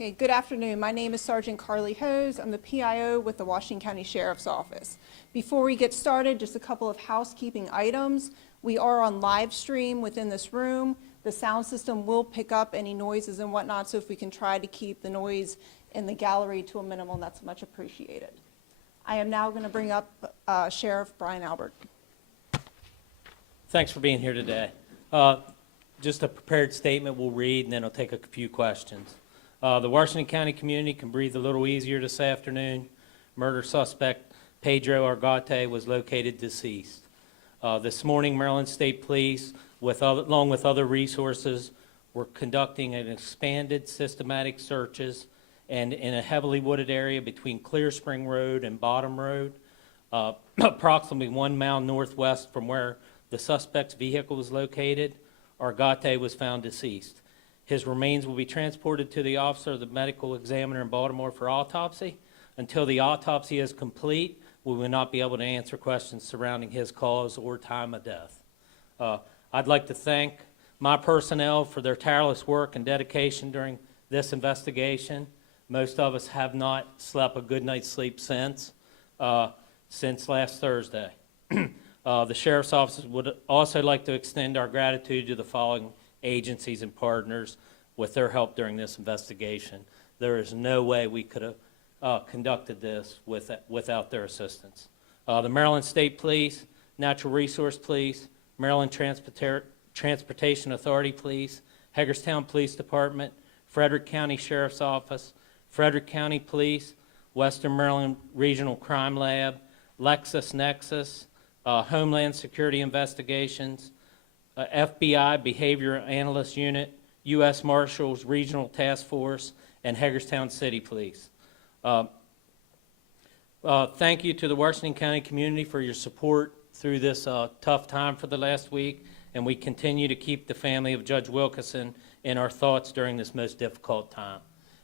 Okay, good afternoon. My name is Sergeant Carly Hose. I'm the PIO with the Washington County Sheriff's Office. Before we get started, just a couple of housekeeping items. We are on live stream within this room. The sound system will pick up any noises and whatnot, so if we can try to keep the noise in the gallery to a minimum, that's much appreciated. I am now going to bring up Sheriff Brian Albert. Thanks for being here today. Just a prepared statement we'll read, and then I'll take a few questions. The Washington County community can breathe a little easier this afternoon. Murder suspect Pedro Argate was located deceased. This morning, Maryland State Police, along with other resources, were conducting an expanded systematic searches and in a heavily wooded area between Clear Spring Road and Bottom Road, approximately 1 mile northwest from where the suspect's vehicle was located. Argate was found deceased. His remains will be transported to the officer of the medical examiner in Baltimore for autopsy. Until the autopsy is complete, we will not be able to answer questions surrounding his cause or time of death. I'd like to thank my personnel for their tireless work and dedication during this investigation. Most of us have not slept a good night's sleep since last Thursday. The Sheriff's Office would also like to extend our gratitude to the following agencies and partners with their help during this investigation. There is no way we could have conducted this without their assistance. The Maryland State Police, Natural Resource Police, Maryland Transportation Authority Police, Hagerstown Police Department, Frederick County Sheriff's Office, Frederick County Police, Western Maryland Regional Crime Lab, LexisNexis, Homeland Security Investigations, FBI Behavior Analyst Unit, U.S. Marshals Regional Task Force, and Hagerstown City Police. Thank you to the Washington County community for your support through this tough time for the last week, and we continue to keep the family of Judge Wilkinson in our thoughts during this most difficult time.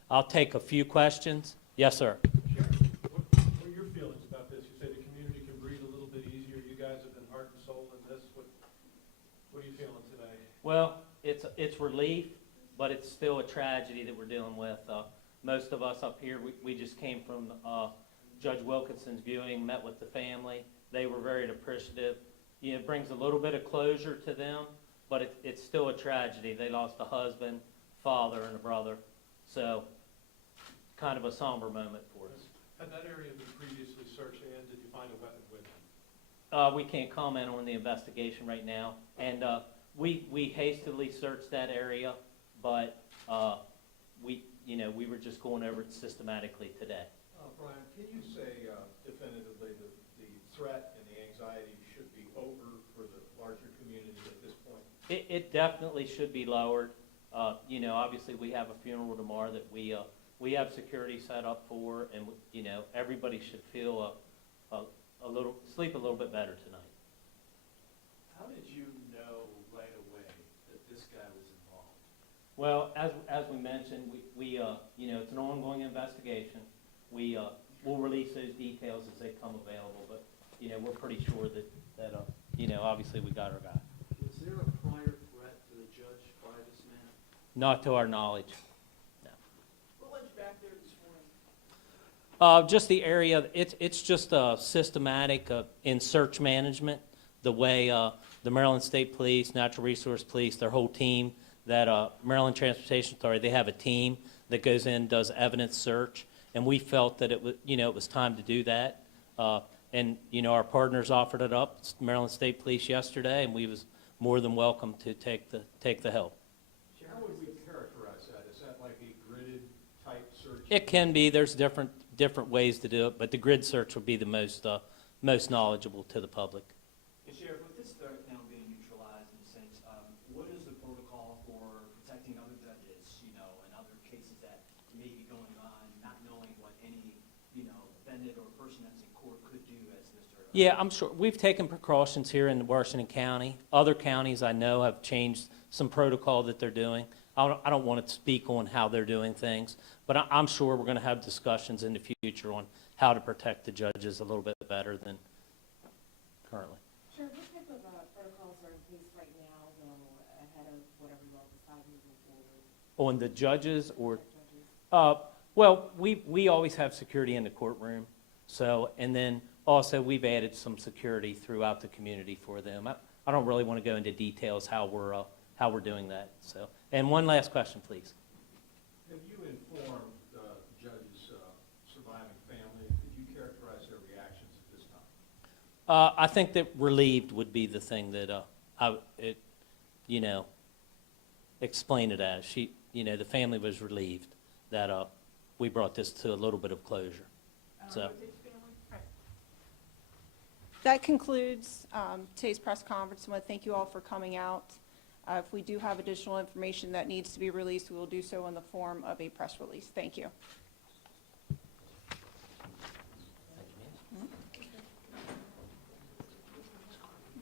I'll take a few questions. Yes, sir. Sheriff, what are your feelings about this? You say the community can breathe a little bit easier. You guys have been heart and soul in this. What are you feeling today? Well, it's relief, but it's still a tragedy that we're dealing with. Most of us up here, we just came from Judge Wilkinson's viewing, met with the family. They were very appreciative. You know, it brings a little bit of closure to them, but it's still a tragedy. They lost a husband, father, and a brother. So, kind of a somber moment for us. Had that area been previously searched, and did you find a weapon with them? We can't comment on the investigation right now, and we hastily searched that area, but we were just going over it systematically today. Brian, can you say definitively that the threat and the anxiety should be over for the larger community at this point? It definitely should be lowered. Obviously we have a funeral tomorrow that we have security set up for, and everybody should feel sleep a little bit better tonight. How did you know right away that this guy was involved? Well, as we mentioned, we it's an ongoing investigation. We'll release those details as they come available, but we're pretty sure that obviously we got our guy. Was there a prior threat to the judge by this man? Not to our knowledge. No. What led you back there this morning? Just the area. It's just systematic in search management. The way the Maryland State Police, Natural Resource Police, their whole team, that Maryland Transportation Authority, they have a team that goes in, does evidence search, and we felt that it was time to do that. Our partners offered it up, Maryland State Police, yesterday, and we was more than welcome to take the help. How would we characterize that? Is that like a gridded type search? It can be. There's different ways to do it, but the grid search would be the most knowledgeable to the public. Sheriff, with this threat now being neutralized in a sense, what is the protocol for protecting other judges, and other cases that may be going on, not knowing what any, defendant or person that's in court could do as Mr. Yeah, I'm sure. We've taken precautions here in Washington County. Other counties I know have changed some protocol that they're doing. I don't want to speak on how they're doing things, but I'm sure we're going to have discussions in the future on how to protect the judges a little bit better than currently. Sure. What type of protocols are in place right now, ahead of whatever you all decide moving forward? On the judges or? Well, we always have security in the courtroom, so, and then also we've added some security throughout the community for them. I don't really want to go into details how we're doing that, so. And one last question, please. Have you informed the judge's surviving family? Could you characterize their reactions at this time? I think that relieved would be the thing that, explain it as. The family was relieved that, we brought this to a little bit of closure, so. That concludes today's press conference. I want to thank you all for coming out. If we do have additional information that needs to be released, we will do so in the form of a press release. Thank you.